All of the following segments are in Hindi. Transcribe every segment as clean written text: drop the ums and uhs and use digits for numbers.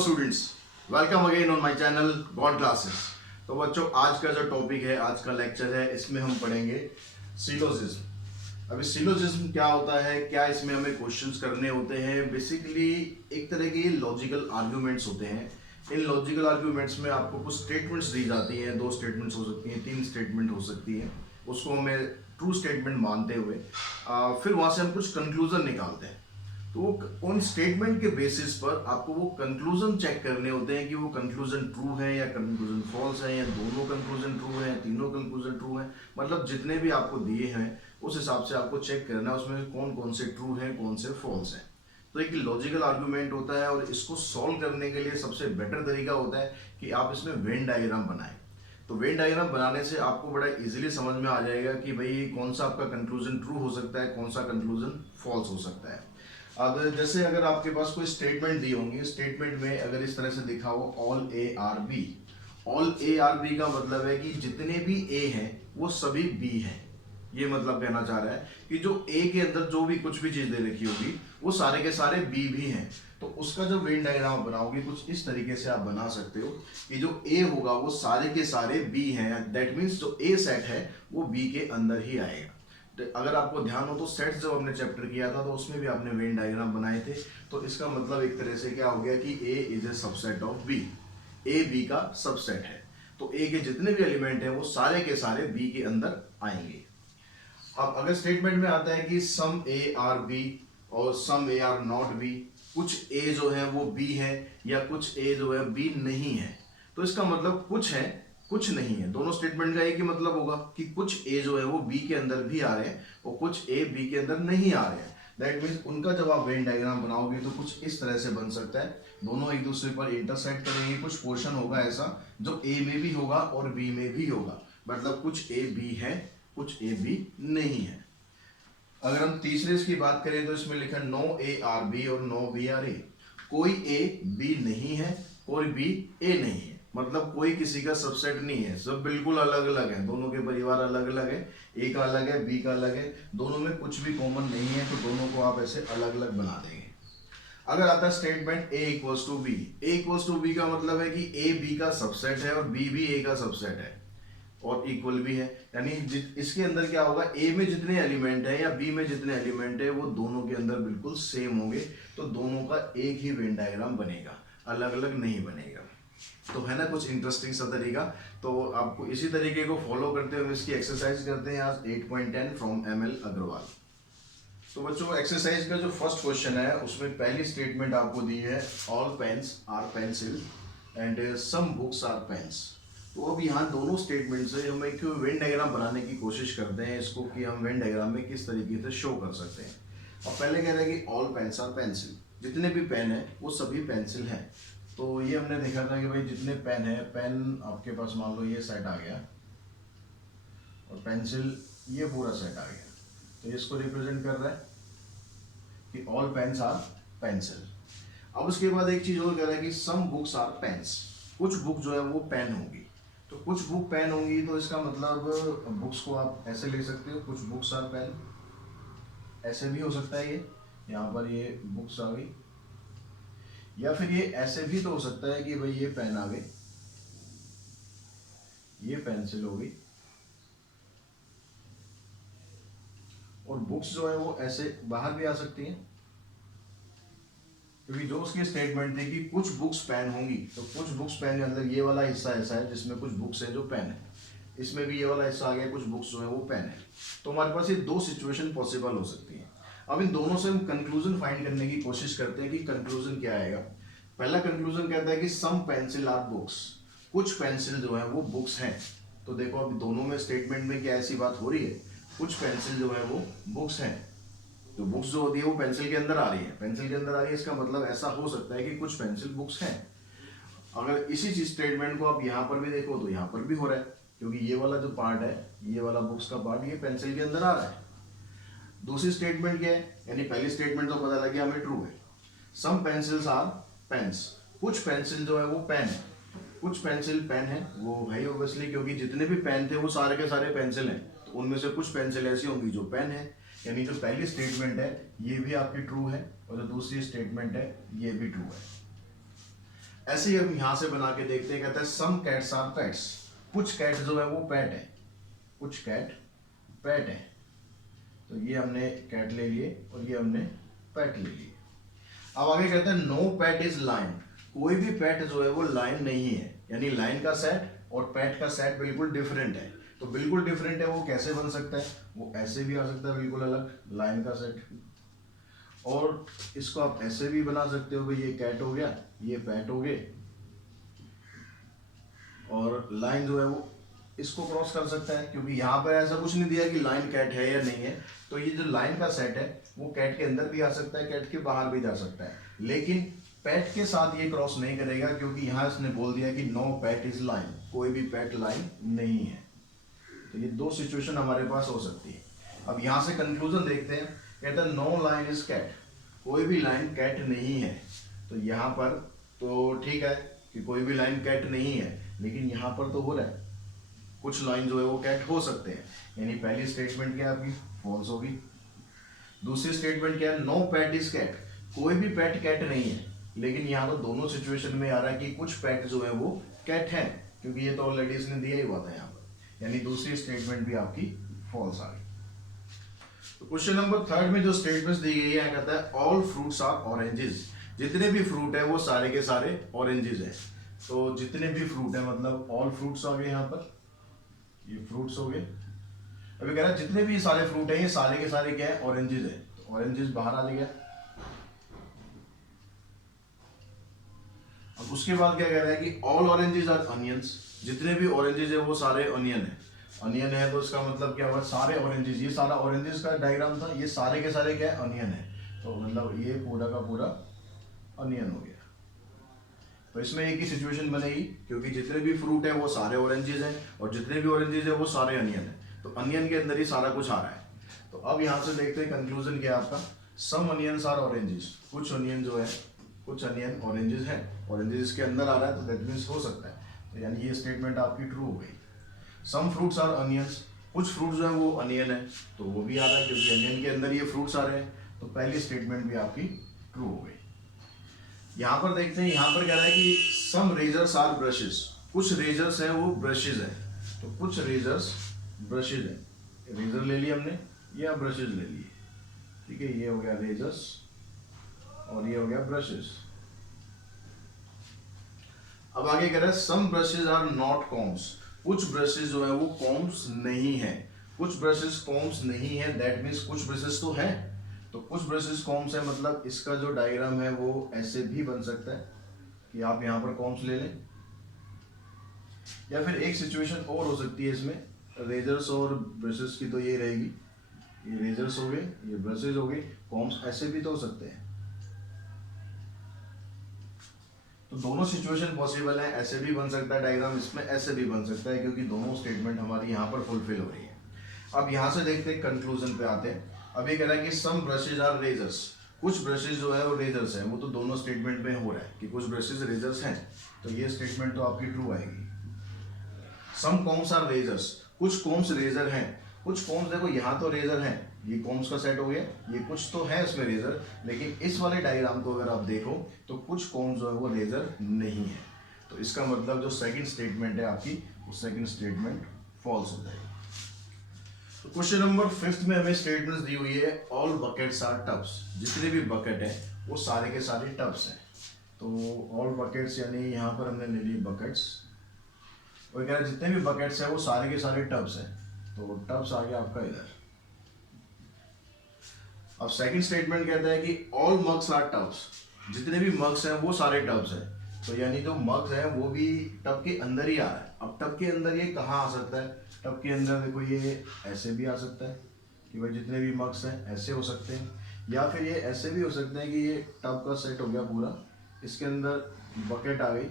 Students, welcome again on my channel God classes. तो बच्चों, आज का जो टॉपिक है, आज का लेक्चर है, इसमें हम पढ़ेंगे सिलोजिज्म। अभी सिलोजिज्म क्या होता है, क्या इसमें हमें क्वेश्चंस करने होते हैं। बेसिकली एक तरह के लॉजिकल आर्ग्यूमेंट्स होते हैं। इन लॉजिकल आर्ग्यूमेंट्स में आपको कुछ स्टेटमेंट्स दी जाती हैं, 2 स्टेटमेंट्स हो सकती हैं, 3 स्टेटमेंट हो सकती हैं। उसको हमें ट्रू स्टेटमेंट मानते हुए फिर वहां से हम कुछ कंक्लूजन निकालते हैं। तो उन स्टेटमेंट के बेसिस पर आपको वो कंक्लूजन चेक करने होते हैं कि वो कंक्लूजन ट्रू है या कंक्लूजन फॉल्स है, या दोनों कंक्लूजन ट्रू है, तीनों कंक्लूजन ट्रू है। मतलब जितने भी आपको दिए हैं उस हिसाब से आपको चेक करना है उसमें कौन कौन से ट्रू हैं, कौन से फॉल्स हैं। तो एक लॉजिकल आर्गुमेंट होता है, और इसको सॉल्व करने के लिए सबसे बेटर तरीका होता है कि आप इसमें वेन डायग्राम बनाएं। तो वेन डायग्राम बनाने से आपको बड़ा इजीली समझ में आ जाएगा कि भाई कौन सा आपका कंक्लूजन ट्रू हो सकता है, कौन सा कंक्लूजन फॉल्स हो सकता है। अब जैसे अगर आपके पास कोई स्टेटमेंट दी होंगी, स्टेटमेंट में अगर इस तरह से लिखा हो all A are B. All A are B का मतलब है कि जितने भी ए हैं वो सभी बी हैं। ये मतलब कहना चाह रहा है कि जो ए के अंदर जो भी कुछ भी चीज दे रखी होगी वो सारे के सारे बी भी हैं। तो उसका जो वेन डायग्राम बनाओगे कुछ इस तरीके से आप बना सकते हो कि जो ए होगा वो सारे के सारे बी हैं। दैट मीन्स जो ए सेट है वो बी के अंदर ही आएगा। अगर आपको ध्यान हो तो सेट्स जब हमने चैप्टर किया था तो उसमें भी आपने वेन डायग्राम बनाए थे। तो इसका मतलब एक तरह से क्या हो गया कि A is a subset of B. A B का सबसेट है, तो ए के जितने भी एलिमेंट हैं वो सारे के सारे बी के अंदर आएंगे। अब अगर स्टेटमेंट में आता है कि सम ए आर बी और सम ए आर नॉट बी, कुछ ए जो है वो बी है या कुछ ए जो है बी नहीं है, तो इसका मतलब कुछ है कुछ नहीं है। दोनों स्टेटमेंट का एक ही मतलब होगा कि कुछ ए जो है वो बी के अंदर भी आ रहे हैं और कुछ ए बी के अंदर नहीं आ रहे हैं। दैट मीन्स उनका जब आप वेन डायग्राम बनाओगे तो कुछ इस तरह से बन सकता है। दोनों एक दूसरे पर इंटरसेक्ट करेंगे, कुछ पोर्शन होगा ऐसा जो ए में भी होगा और बी में भी होगा। मतलब कुछ ए बी है, कुछ ए बी नहीं है। अगर हम तीसरे इसकी बात करें तो इसमें लिखा नो ए आर बी और नो बी आर ए। कोई ए बी नहीं है, कोई बी ए नहीं है। मतलब कोई किसी का सबसेट नहीं है, सब बिल्कुल अलग अलग है। दोनों के परिवार अलग अलग है, ए का अलग है, बी का अलग है, दोनों में कुछ भी कॉमन नहीं है। तो दोनों को आप ऐसे अलग अलग बना देंगे। अगर आता है statement A equals to B. A equals to B का मतलब है कि ए बी का सबसेट है और बी भी ए का सबसेट है और इक्वल भी है। यानी इसके अंदर क्या होगा, ए में जितने एलिमेंट है या बी में जितने एलिमेंट है वो दोनों के अंदर बिल्कुल सेम होंगे। तो दोनों का एक ही वेन डायग्राम बनेगा, अलग अलग नहीं बनेगा। तो है ना कुछ इंटरेस्टिंग सा तरीका। तो आपको इसी तरीके को फॉलो करते हुए इसकी एक्सरसाइज करते हैं आज 8.10 फ्रॉम ML अग्रवाल। तो बच्चों, एक्सरसाइज का जो फर्स्ट क्वेश्चन है उसमें पहली स्टेटमेंट आपको दी है all pens are pencil and some books are pens. तो अब यहाँ दोनों स्टेटमेंट से हम एक वेन डायग्राम बनाने की कोशिश करते हैं इसको, कि हम वेन डायग्राम में किस तरीके से शो कर सकते हैं। अब पहले कह रहे हैं कि ऑल पेन्स आर पेंसिल, जितने भी पेन है वो सभी पेंसिल हैं। तो ये हमने देखा था कि भाई जितने पेन है, पेन आपके पास मान लो ये सेट आ गया और पेंसिल ये पूरा सेट आ गया। तो इसको रिप्रेजेंट कर रहा है कि ऑल पेन्स आर पेंसिल। अब उसके बाद एक चीज और कह रहा है कि सम बुक्स आर पेन्स, कुछ बुक जो है वो पेन होंगी। तो कुछ बुक पेन होंगी तो इसका मतलब बुक्स को आप ऐसे ले सकते हो, कुछ बुक्स आर पेन, ऐसे भी हो सकता है। ये यहाँ पर ये बुक्स आ गई, या फिर ये ऐसे भी तो हो सकता है कि भाई ये पेन आ गए, ये पेंसिल हो गई, और बुक्स जो है वो ऐसे बाहर भी आ सकती हैं। क्योंकि जो उसकी स्टेटमेंट थी कि कुछ बुक्स पेन होंगी, तो कुछ बुक्स पेन के अंदर ये वाला हिस्सा ऐसा है जिसमें कुछ बुक्स है जो पेन है, इसमें भी ये वाला हिस्सा आ गया, कुछ बुक्स जो है वो पेन है। तो हमारे पास ये 2 सिचुएशन पॉसिबल हो सकती है। अब इन दोनों से हम कंक्लूजन फाइंड करने की कोशिश करते हैं कि कंक्लूजन क्या आएगा। पहला कंक्लूजन कहता है कि सम पेंसिल आर बुक्स, कुछ पेंसिल जो है वो बुक्स हैं। तो देखो अब दोनों में स्टेटमेंट में क्या ऐसी बात हो रही है, कुछ पेंसिल जो है वो बुक्स हैं। तो बुक्स जो होती है वो पेंसिल के अंदर आ रही है, पेंसिल के अंदर आ रही है, इसका मतलब ऐसा हो सकता है कि कुछ पेंसिल बुक्स हैं। अगर इसी चीज स्टेटमेंट को आप यहाँ पर भी देखो तो यहाँ पर भी हो रहा है, क्योंकि ये वाला जो पार्ट है, ये वाला बुक्स का पार्ट, ये पेंसिल के अंदर आ रहा है। दूसरी स्टेटमेंट क्या है, यानी पहली स्टेटमेंट तो पता लग गया हमें ट्रू है। सम पेंसिल्स आर पेन्स, कुछ पेंसिल जो है वो पेन है, कुछ पेंसिल पेन है, वो है ऑब्वियसली, क्योंकि जितने भी पेन थे वो सारे के सारे पेंसिल हैं। तो उनमें से कुछ पेंसिल ऐसी होंगी जो पेन है। यानी जो पहली स्टेटमेंट है ये भी आपकी ट्रू है और जो दूसरी स्टेटमेंट है ये भी ट्रू है। ऐसे ही हम यहाँ से बना के देखते हैं, कहते हैं सम कैट्स आर पेट्स, कुछ कैट जो है वो पेट है, कुछ कैट पेट है। तो ये हमने कैट ले लिए और ये हमने पेट ले लिए। अब आगे कहते हैं नो पेट इज लाइन, कोई भी पेट जो है वो लाइन नहीं है, यानी लाइन का सेट और पेट का सेट बिल्कुल डिफरेंट है। तो बिल्कुल डिफरेंट है वो कैसे बन सकता है, वो ऐसे भी आ सकता है बिल्कुल अलग लाइन का सेट, और इसको आप ऐसे भी बना सकते हो, भाई ये कैट हो गया, ये पेट हो गए, और लाइन जो है वो इसको क्रॉस कर सकता है, क्योंकि यहाँ पर ऐसा कुछ नहीं दिया कि लाइन कैट है या नहीं है। तो ये जो लाइन का सेट है वो कैट के अंदर भी आ सकता है, कैट के बाहर भी जा सकता है, लेकिन पेट के साथ ये क्रॉस नहीं करेगा, क्योंकि यहाँ इसने बोल दिया कि नो पेट इज लाइन, कोई भी पेट लाइन नहीं है। तो ये दो सिचुएशन हमारे पास हो सकती है। अब यहाँ से कंक्लूजन देखते हैं, कहता है नो लाइन इज कैट, कोई भी लाइन कैट नहीं है। तो यहाँ पर तो ठीक है कि कोई भी लाइन कैट नहीं है, लेकिन यहाँ पर तो हो रहा है कुछ लाइन जो है वो कैट हो सकते हैं, यानी पहली स्टेटमेंट क्या आपकी फॉल्स होगी। दूसरी स्टेटमेंट क्या है, नो पेट इज कैट, कोई भी पेट कैट नहीं है, लेकिन यहाँ तो दोनों सिचुएशन में आ रहा है कि कुछ पेट जो है वो कैट है, क्योंकि ये तो ऑलरेडी इसने दिया ही हुआ था यहाँ पर, यानी दूसरी स्टेटमेंट भी आपकी फॉल्स आ गई। तो क्वेश्चन नंबर 3 में जो स्टेटमेंट्स दी गई है, कहता है ऑल फ्रूट्स आर ऑरेंजेस, जितने भी फ्रूट है वो सारे के सारे ऑरेंजेस है। तो जितने भी फ्रूट है मतलब ऑल फ्रूट्स आ गए, यहाँ पर ये फ्रूट्स हो गए। अभी कह रहा है जितने भी सारे फ्रूट है ये सारे के सारे क्या है ऑरेंजेस है, तो ऑरेंजेस बाहर आ गया। अब उसके बाद क्या कह रहा है कि ऑल ऑरेंजेस आर अनियंस, जितने भी ऑरेंजेस है वो सारे अनियन है। अनियन है तो इसका मतलब क्या हुआ, सारे ऑरेंजेस, ये सारा ऑरेंजेस का डायग्राम था, ये सारे के सारे क्या है अनियन है, तो मतलब ये पूरा का पूरा अनियन हो गया। तो इसमें एक ही सिचुएशन बनेगी, क्योंकि जितने भी फ्रूट है वो सारे ऑरेंजेस हैं और जितने भी ऑरेंजेस है वो सारे अनियन है, तो अनियन के अंदर ही सारा कुछ आ रहा है। तो अब यहाँ से देखते हैं कंक्लूजन क्या है आपका, सम अनियंस आर ऑरेंजेस, कुछ अनियन जो है कुछ अनियन ऑरेंजेस है, ऑरेंजेस के अंदर आ रहा है, तो दैट मीन्स हो सकता है, तो यानी ये स्टेटमेंट आपकी ट्रू हो गई। सम फ्रूट्स आर अनियंस, कुछ फ्रूट जो है वो अनियन है, तो वो भी आ रहा है क्योंकि अनियन के अंदर ये फ्रूट्स आ रहे हैं, तो पहली स्टेटमेंट भी आपकी ट्रू हो गई। यहाँ पर देखते हैं, यहाँ पर कह रहा है कि सम रेजर्स आर ब्रशेस, कुछ रेजर्स हैं वो ब्रशेज हैं, तो कुछ रेजर्स ब्रशेज हैं, रेजर ले लिया हमने या ब्रशेज ले लिए, ठीक है, ये हो गया रेजर्स और ये हो गया ब्रशेज। अब आगे कह रहा है सम ब्रशेज आर नॉट कॉम्स, कुछ ब्रशेज जो है वो कॉम्स नहीं है, कुछ ब्रशेज कॉम्स नहीं है, दैट मीन्स कुछ ब्रशेज तो है, तो कुछ ब्रशेज कॉम्स है, मतलब इसका जो डायग्राम है वो ऐसे भी बन सकता है कि आप यहाँ पर कॉम्स ले लें, या फिर एक सिचुएशन और हो सकती है इसमें, रेजर्स और ब्रशेस की तो ये रहेगी, ये रेजर्स हो गए, ये ब्रशेज हो गए, कॉम्स ऐसे भी तो हो सकते हैं। तो दोनों सिचुएशन पॉसिबल है, ऐसे भी बन सकता है डायग्राम इसमें, ऐसे भी बन सकता है, क्योंकि दोनों स्टेटमेंट हमारी यहाँ पर फुलफिल हो रही है। अब यहाँ से देखते हैं कंक्लूजन पे आते हैं। अब ये कह रहा है कि सम ब्रशेज आर रेजर्स, कुछ ब्रशेज जो है वो रेजर्स है, वो तो दोनों स्टेटमेंट में हो रहा है कि कुछ ब्रशेज रेजर्स हैं, तो ये स्टेटमेंट तो आपकी ट्रू आएगी। सम कॉम्स आर रेजर्स, कुछ कॉम्स रेजर हैं, कुछ कॉम्स देखो यहाँ तो रेजर हैं, ये कॉम्स का सेट हो गया, ये कुछ तो है इसमें रेजर, लेकिन इस वाले डायग्राम को अगर आप देखो तो कुछ कॉम्स जो है वो रेजर नहीं है, तो इसका मतलब जो सेकंड स्टेटमेंट है आपकी, वो सेकंड स्टेटमेंट फॉल्स हो जाएगी। तो क्वेश्चन नंबर 5 में हमें स्टेटमेंट्स दी हुई है, ऑल बकेट्स आर टब्स, जितने भी बकेट है वो सारे के सारे टब्स हैं। तो ऑल बकेट्स यानी यहाँ पर हमने ले लिए बकेट्स, और कह रहा है जितने भी बकेट्स हैं वो सारे के सारे टब्स हैं, तो टब्स आ गया आपका इधर। अब सेकंड स्टेटमेंट कहता है कि ऑल मग्स आर टब्स, जितने भी मग्स हैं वो सारे टब्स हैं, तो यानी जो मग्स है वो भी टब के अंदर ही आ रहा है। अब टब के अंदर ये कहाँ आ सकता है, टब के अंदर देखो ये ऐसे भी आ सकता है कि भाई जितने भी मग्स हैं ऐसे हो सकते हैं, या फिर ये ऐसे भी हो सकते हैं कि ये टब का सेट हो गया पूरा, इसके अंदर बकेट आ गई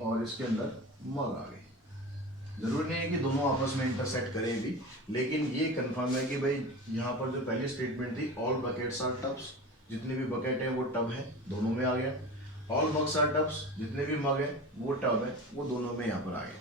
और इसके अंदर मग आ गई। जरूरी नहीं है कि दोनों आपस में इंटरसेक्ट करें भी, लेकिन ये कंफर्म है कि भाई यहाँ पर जो पहली स्टेटमेंट थी ऑल बकेट्स आर टब्स, जितने भी बकेट है वो टब है, दोनों में आ गया। ऑल मग्स आर टब्स, जितने भी मग है वो टब है, वो दोनों में यहाँ पर आ गया।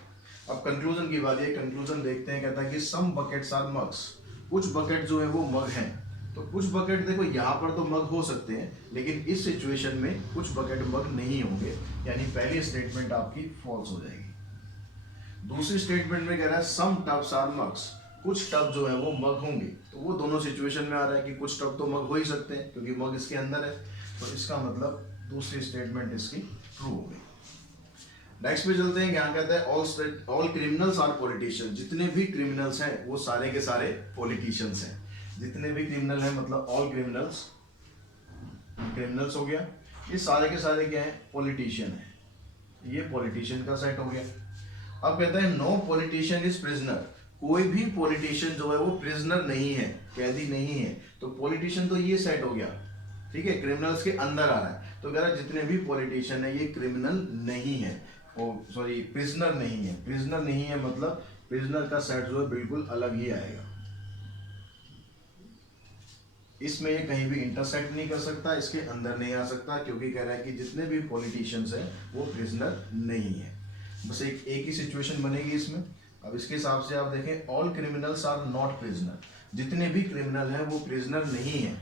अब कंक्लूजन की बात है, कंक्लूजन देखते हैं, कहता है कि सम बकेट्स आर मग्स, कुछ बकेट जो है वो मग हैं, तो कुछ बकेट देखो यहाँ पर तो मग हो सकते हैं, लेकिन इस सिचुएशन में कुछ बकेट मग नहीं होंगे, यानी पहली स्टेटमेंट आपकी फॉल्स हो जाएगी। दूसरी स्टेटमेंट में कह रहा है सम टब्स आर मग्स, कुछ टब जो है वो मग होंगे, तो वो दोनों सिचुएशन में आ रहा है कि कुछ टब तो मग हो ही सकते हैं क्योंकि मग इसके अंदर है, तो इसका मतलब दूसरी स्टेटमेंट इसकी ट्रू हो गई। नेक्स्ट पे चलते हैं, यहाँ कहते हैं ऑल क्रिमिनल्स आर पॉलिटिशियन, जितने भी क्रिमिनल्स हैं वो सारे के सारे पॉलिटिशियंस हैं। जितने भी क्रिमिनल हैं मतलब ऑल क्रिमिनल्स, क्रिमिनल्स हो गया, ये सारे के सारे क्या है, पॉलिटिशियन है, ये पॉलिटिशियन का सेट हो गया। अब कहते हैं नो पॉलिटिशियन इज प्रिजनर, कोई भी पॉलिटिशियन जो है वो प्रिजनर नहीं है, कैदी नहीं है, तो पॉलिटिशियन तो ये सेट हो गया, ठीक है, क्रिमिनल्स के अंदर आ रहा है, तो कह रहा है जितने भी पॉलिटिशियन है ये क्रिमिनल नहीं है, सॉरी प्रिजनर नहीं है, प्रिजनर नहीं है मतलब प्रिजनर का सेट जो है बिल्कुल अलग ही आएगा, इसमें ये कहीं भी इंटरसेक्ट नहीं कर सकता, इसके अंदर नहीं आ सकता, क्योंकि कह रहा है कि जितने भी पॉलिटिशियंस हैं वो प्रिजनर नहीं है। बस एक ही सिचुएशन बनेगी इसमें। अब इसके हिसाब से आप देखें all criminals are not prisoner, जितने भी क्रिमिनल हैं वो प्रिजनर नहीं है,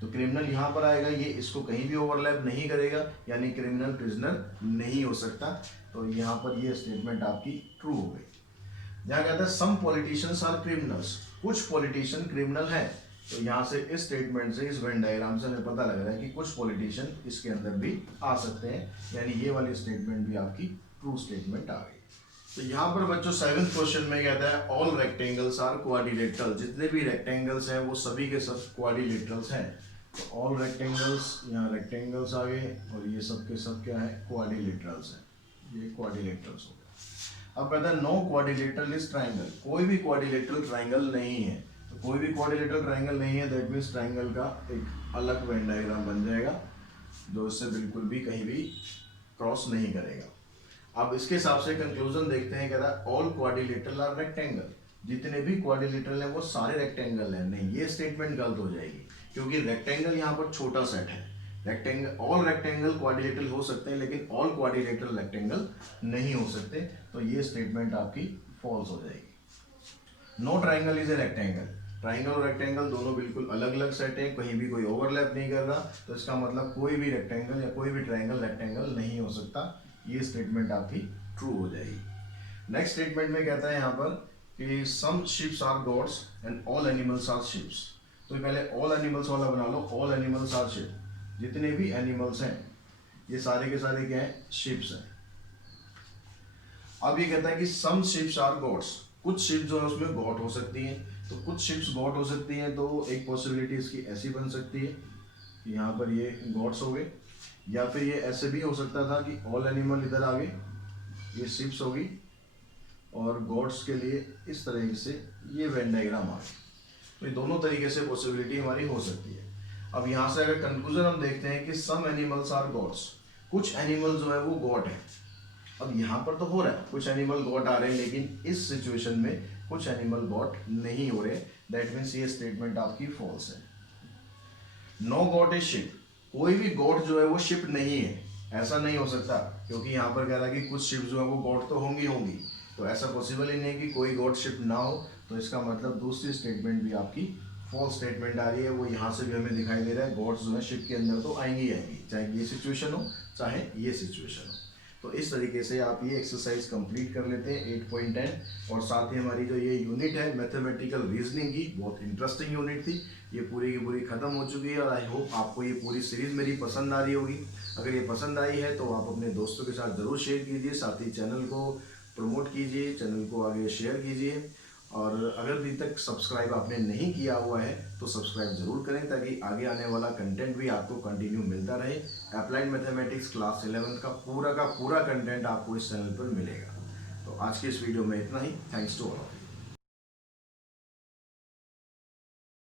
तो क्रिमिनल यहाँ पर आएगा, ये इसको कहीं भी ओवरलैप नहीं करेगा, यानी क्रिमिनल प्रिजनर नहीं हो सकता, तो यहाँ पर ये स्टेटमेंट आपकी ट्रू हो गई। जहाँ कहता है सम पॉलिटिशियंस आर क्रिमिनल्स, कुछ पॉलिटिशियन क्रिमिनल है, तो यहाँ से इस स्टेटमेंट से, इस वेन डायग्राम से हमें पता लग रहा है कि कुछ पॉलिटिशियन इसके अंदर भी आ सकते हैं, यानी ये वाली स्टेटमेंट भी आपकी ट्रू स्टेटमेंट आ गई। तो यहाँ पर बच्चों 7th क्वेश्चन में कहता है ऑल रेक्टेंगल्स आर क्वाड्रिलेटरल, जितने भी रेक्टेंगल्स हैं वो सभी के सब क्वाड्रिलेटरल्स हैं, तो ऑल रेक्टेंगल्स, यहाँ रेक्टेंगल्स आ गए और ये सब के सब क्या है, क्वाड्रिलेटरल्स हैं, ये क्वाड्रिलेटरल्स हो गए। अब कहता है नो क्वाड्रिलेटरल इज ट्राइंगल, कोई भी क्वाड्रिलेटरल ट्राइंगल नहीं है, तो कोई भी क्वाड्रिलेटरल ट्राइंगल नहीं है, दैट मीन्स ट्राइंगल का एक अलग वेन डायग्राम बन जाएगा जो इससे बिल्कुल भी कहीं भी क्रॉस नहीं करेगा। अब इसके हिसाब से कंक्लूजन देखते हैं, कह रहा है ऑल क्वाड्रिलेटरल आर रेक्टेंगल, जितने भी क्वाड्रिलेटरल हैं वो सारे रेक्टेंगल हैं, नहीं ये स्टेटमेंट गलत हो जाएगी, क्योंकि रेक्टेंगल यहाँ पर छोटा सेट है, रेक्टेंगल ऑल रेक्टेंगल क्वाड्रिलेटरल हो सकते हैं लेकिन ऑल क्वाड्रिलेटरल रेक्टेंगल नहीं हो सकते, तो ये स्टेटमेंट आपकी फॉल्स हो जाएगी। No triangle is a rectangle, triangle और रेक्टेंगल दोनों बिल्कुल अलग अलग सेट है, कहीं भी कोई ओवरलैप नहीं कर रहा, तो इसका मतलब कोई भी रेक्टेंगल या कोई भी ट्राइंगल रेक्टेंगल नहीं हो सकता, ये स्टेटमेंट आपकी ट्रू हो जाएगी। नेक्स्ट स्टेटमेंट में कहता है यहाँ पर कि some ships are gods and all animals are ships, तो पहले ऑल एनिमल्स वाला बना लो, ऑल एनिमल्स आर शिप, जितने भी एनिमल्स हैं ये सारे के सारे क्या हैं, शिप्स हैं। अब ये कहता है कि सम शिप्स आर गॉड्स, कुछ शिप जो है उसमें गॉड हो सकती हैं, तो कुछ शिप्स गॉड हो सकती हैं, तो एक पॉसिबिलिटी इसकी ऐसी बन सकती है कि यहाँ पर ये गॉड्स हो गए, या फिर ये ऐसे भी हो सकता था कि ऑल एनिमल इधर आ गए, ये शिप्स होगी, और गॉड्स के लिए इस तरह से ये वेन डायग्राम आ गई, तो ये दोनों तरीके से पॉसिबिलिटी हमारी हो सकती है। अब यहाँ से अगर कंक्लूजन हम देखते हैं कि सम एनिमल्स आर गॉड्स, कुछ एनिमल जो है वो गॉड है, अब यहाँ पर तो हो रहा है कुछ एनिमल गॉड आ रहे हैं, लेकिन इस सिचुएशन में कुछ एनिमल गॉड नहीं हो रहे, दैट मीन्स ये स्टेटमेंट आपकी फॉल्स है। नो गॉड इज शिप, कोई भी गॉड जो है वो शिप नहीं है, ऐसा नहीं हो सकता, क्योंकि यहाँ पर कह रहा है कि कुछ शिप जो है वो गॉड तो होंगी, तो ऐसा पॉसिबल ही नहीं है कि कोई गॉड शिप ना हो, तो इसका मतलब दूसरी स्टेटमेंट भी आपकी फॉल्स स्टेटमेंट आ रही है, वो यहाँ से भी हमें दिखाई दे रहा है, गॉड्स जो है शिप के अंदर तो आएंगी ही आएंगी, चाहे ये सिचुएशन हो चाहे ये सिचुएशन हो। तो इस तरीके से आप ये एक्सरसाइज कंप्लीट कर लेते हैं 8.10, और साथ ही हमारी जो ये यूनिट है मैथमेटिकल रीजनिंग की, बहुत इंटरेस्टिंग यूनिट थी, ये पूरी की पूरी खत्म हो चुकी है, और आई होप आपको ये पूरी सीरीज मेरी पसंद आ रही होगी। अगर ये पसंद आई है तो आप अपने दोस्तों के साथ ज़रूर शेयर कीजिए, साथ ही चैनल को प्रमोट कीजिए, चैनल को आगे शेयर कीजिए, और अगर अभी तक सब्सक्राइब आपने नहीं किया हुआ है तो सब्सक्राइब जरूर करें, ताकि आगे आने वाला कंटेंट भी आपको कंटिन्यू मिलता रहे। अप्लाइड मैथमेटिक्स क्लास 11 का पूरा कंटेंट आपको इस चैनल पर मिलेगा। तो आज की इस वीडियो में इतना ही। Thanks to all.